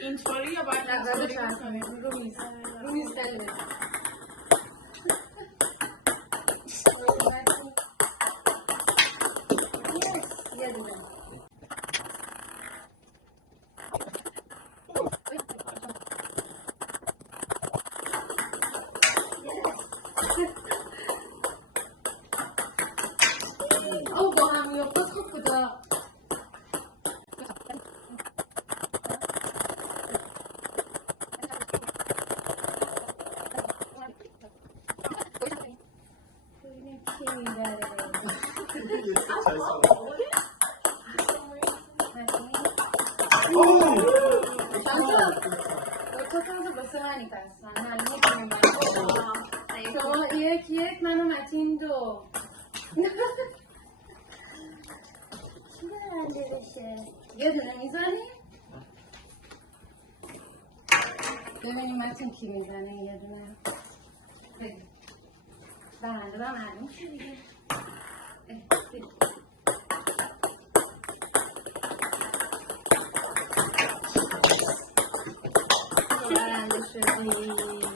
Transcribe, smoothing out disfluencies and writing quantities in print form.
اینطوری یا باید اینطوری کنیم؟ رو میز دلیل یه دونه او با هم میافتاد خوب بودا شما یک منو متین دو چی برنده بشه؟ یه دونه میزنی؟ ببینیم متین کی میزنه یه دونه برنده با معلوم شد دیگه برنده شدی